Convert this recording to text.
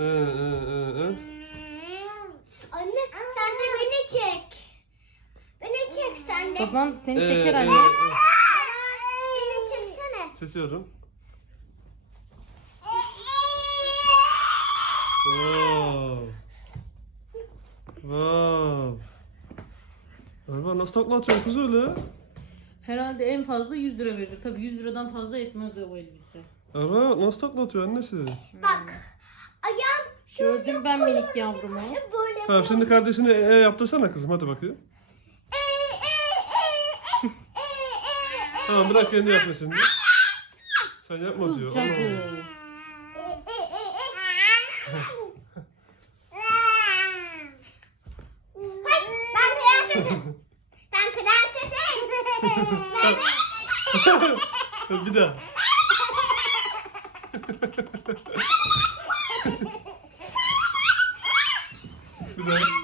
Ee, e, e, e? Anne sen Aa. de beni çek. Beni çek sen de. Baban seni ee, çeker anne. beni e, e. ee, e. e, e. çeksene. Çekiyorum. Vav. Ee, e, e. Wow. Wow. Er nasıl takla atıyorsun kız öyle? He? Herhalde en fazla 100 lira verir. Tabii 100 liradan fazla etmez o elbise. Erba nasıl takla atıyor annesi? Bak. Hmm gördüm ben minik yavrumu. Tamam, Böyle şimdi kardeşini e, e yaptırsana kızım hadi bakayım. tamam bırak kendi yapma şimdi. Sen yapma Kız diyor. Kızcağı. bir daha. Yeah.